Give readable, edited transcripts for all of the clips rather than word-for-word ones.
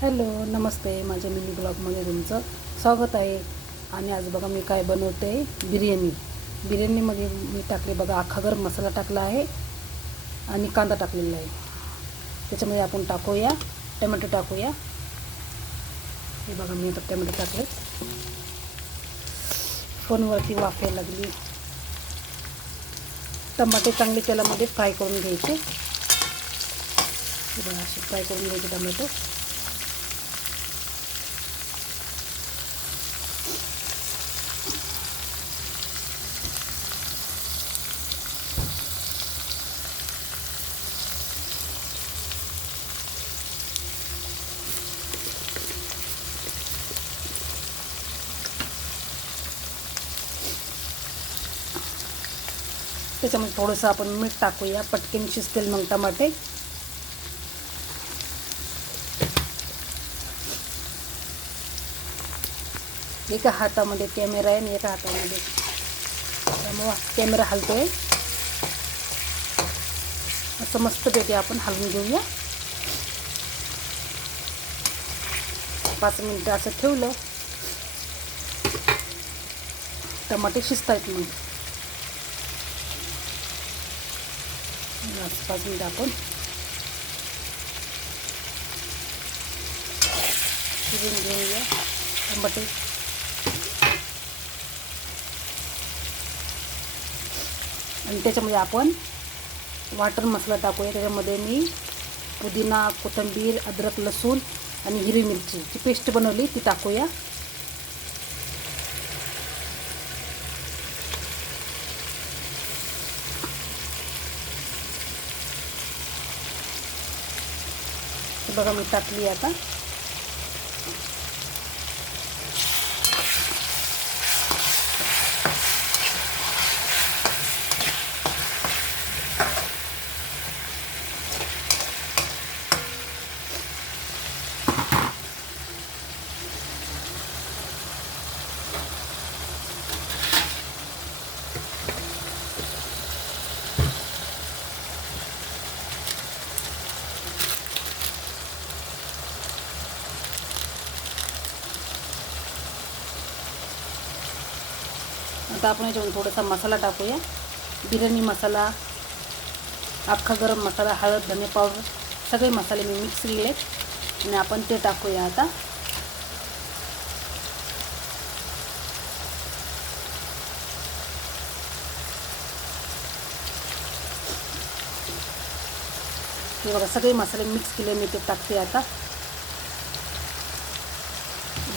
Hello, नमस्ते. माझ्या mini ब्लॉगमध्ये तुमचं स्वागत आहे. आणि आज बघा मी काय बनवते, बिर्याणीमध्ये मी टाकले बघा, अख्खा गरम मसाला टाकला आहे आणि कांदा टाकलेला आहे. त्याच्यामध्ये आपण टाकूया टोमॅटो टाकूया. हे बघा मी आता टोमॅटो टाकले. फोनवरती वाफायला लागली. टमाटे चांगले तेलामध्ये फ्राय करून घ्यायचे. हे बघा असे फ्राय करून घ्यायचे टोमॅटो. त्याच्यामध्ये थोडंसं आपण मीठ टाकूया, पटकन शिजतील मग टमाटे. एका हातामध्ये कॅमेरा आहे आणि एका हातामध्ये, त्यामुळं कॅमेरा हलतोय. असं मस्तपैकी आपण हलवून घेऊया. 5 मिनटं असं ठेवलं टमाटे शिजतायत. मग 5 मिनटं आपण शिजवून घेऊया टमाटे. आणि त्याच्यामध्ये आपण वाटण मसाला टाकूया. त्याच्यामध्ये मी पुदिना, कोथिंबीर, अद्रक, लसूण आणि हिरवी मिरचीची पेस्ट बनवली ती टाकूया. बघा मी टाकली आता. आता आपण याच्यामध्ये थोडासा मसाला टाकूया. बिर्याणी मसाला, अख्खा गरम मसाला, हळद, धने पावडर, सगळे मसाले मी मिक्स केले आणि आपण ते टाकूया आता. हे बघा सगळे मसाले मिक्स केले मी, ते टाकते आता.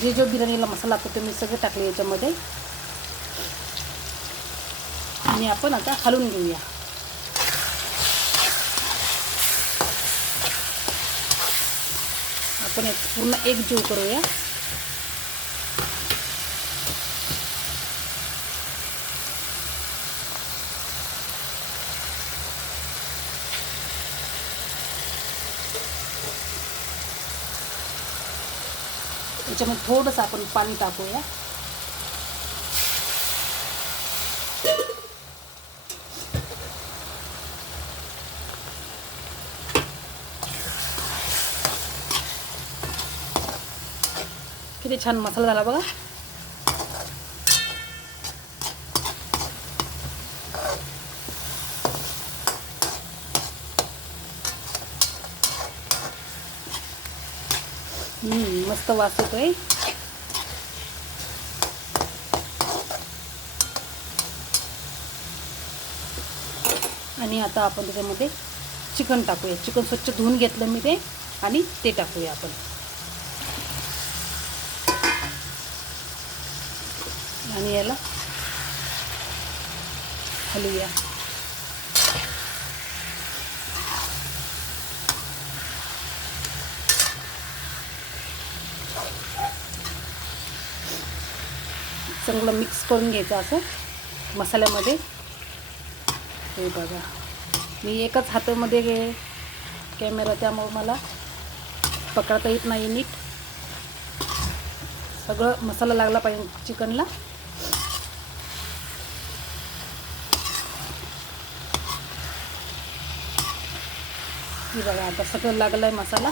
जो बिर्याणीला मसाला लागतो ते मी सगळे टाकले याच्यामध्ये. आणि आपण आता हलवून घेऊया. आपण पूर्ण एकजीव करूया. त्याच्यामध्ये थोडंसं आपण पाणी टाकूया. किती छान मसाला झाला बघा. मस्त वास येतोय. आणि आता आपण त्याच्यामध्ये चिकन टाकूया. चिकन स्वच्छ धुवून घेतलं मी ते, आणि ते टाकूया आपण. आणि याला हलवूया. चांगलं मिक्स करून घ्यायचं असं मसाल्यामध्ये. हे बघा मी एकच हातामध्ये कॅमेरा, त्यामुळे मला पकडता येत नाही नीट. सगळं मसाला लागला पाहिजे चिकनला. हे बघा आता सगळं लागलं आहे मसाला.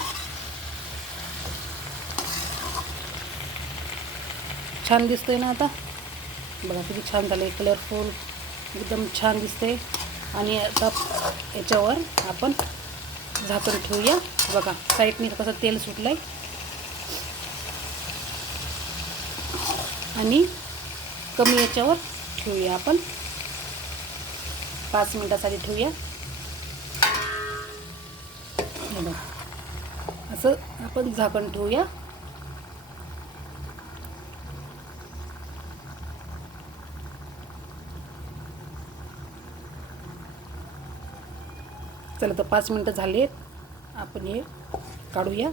छान दिसतोय ना आता. बघा किती छान झालं, कलरफुल एकदम छान दिसते. आणि आता याच्यावर आपण झाकण ठेवूया. बघा साईडने कसं तेल सुटलंय. आणि कमी याच्यावर ठेवूया आपण, 5 मिनिटासाठी ठेवूया. बघा असं आपण झाकण ठेवूया. चला तर 5 मिनिटं झालेत, आपण हे काढूया.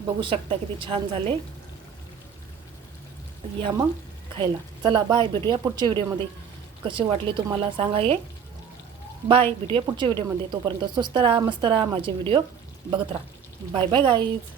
बघू शकता किती छान झाले. या मग खायला. चला बाय, भेटूया पुढच्या व्हिडिओमध्ये. कसे वाटले तुम्हाला सांगा हे. बाय, भेटूया पुढच्या व्हिडिओमध्ये. तोपर्यंत स्वस्त राहा, मस्त राहा, माझे व्हिडिओ बघत राहा. Bye bye guys.